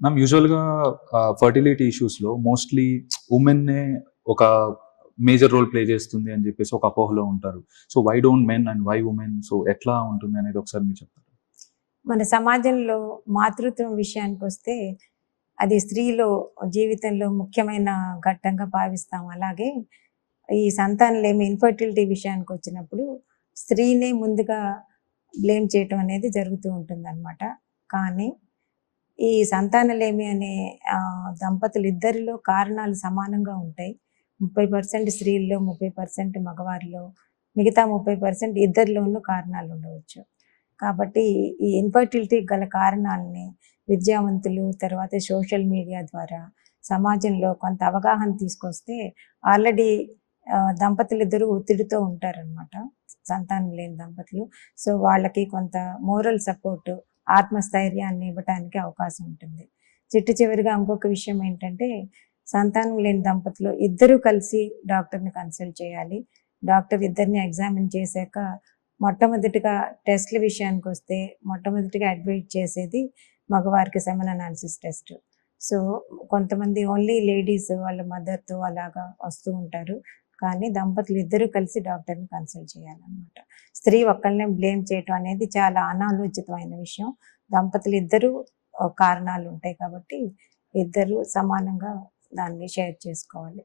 Ma'am యూజువల్‌గా fertility ఇష్యూస్‌లో mostly వుమెన్‌నే ఒక major role play చేస్తుంది అని చెప్పేసి ఒక అపోహలో ఉంటారు. So, why don't men and why women? So, ఎట్లా ఉంటుంది అనేది ఒకసారి మీరు చెప్తారా? మన సమాజంలో మాతృత్వం విషయానికొస్తే అది స్త్రీలో జీవితంలో ముఖ్యమైన ఘట్టంగా భావిస్తాం. అలాగే ఈ సంతానలేమి ఇన్‌ఫర్టిలిటీ విషయానికొచ్చినప్పుడు స్త్రీనే ముందుగా బ్లేమ్ చేయటం అనేది జరుగుతూ ఉంటుందనమాట. కానీ ఈ సంతానలేమి అనే దంపతులిద్దరిలో కారణాలు సమానంగా ఉంటాయి. 30% స్త్రీల్లో, 30% మగవారిలో, మిగతా 30% ఇద్దరిలోనూ కారణాలుండవచ్చు. కాబట్టి ఈ ఇన్‌ఫర్టిలిటీకి గల కారణాలని విద్యావంతులు, తర్వాత సోషల్ మీడియా ద్వారా సమాజంలో కొంత అవగాహన తీసుకొస్తే ఆల్రెడీ దంపతులిద్దరూ ఒత్తిడితో ఉంటారనమాట. సంతానం లేని దంపతులు. సో, వాళ్ళకి కొంత మోరల్ సపోర్ట్, ఆత్మస్థైర్యాన్ని ఇవ్వటానికి అవకాశం ఉంటుంది. చిట్ట చివరిగా ఇంకొక విషయం ఏంటంటే, సంతానం లేని దంపతులు ఇద్దరూ కలిసి డాక్టర్‌ని కన్సల్ట్ చేయాలి. డాక్టర్ ఇద్దరిని ఎగ్జామిన్ చేశాక మొట్టమొదటిగా టెస్ట్‌ల విషయానికొస్తే మొట్టమొదటిగా అడ్వైజ్ చేసేది మగవారికి సెమెన్ అనాలిసిస్ టెస్ట్. సో, కొంతమంది ఓన్లీ లేడీస్ వాళ్ళ మదర్‌తో అలాగా వస్తూ ఉంటారు. కానీ దంపతులు ఇద్దరూ కలిసి డాక్టర్‌ని కన్సల్ట్ చేయాలనమాట. స్త్రీ ఒక్కళ్ళనే బ్లేమ్ చేయటం అనేది చాలా అనాలోచితమైన విషయం. దంపతులిద్దరూ కారణాలుంటాయి కాబట్టి ఇద్దరూ సమానంగా దాన్ని షేర్ చేసుకోవాలి.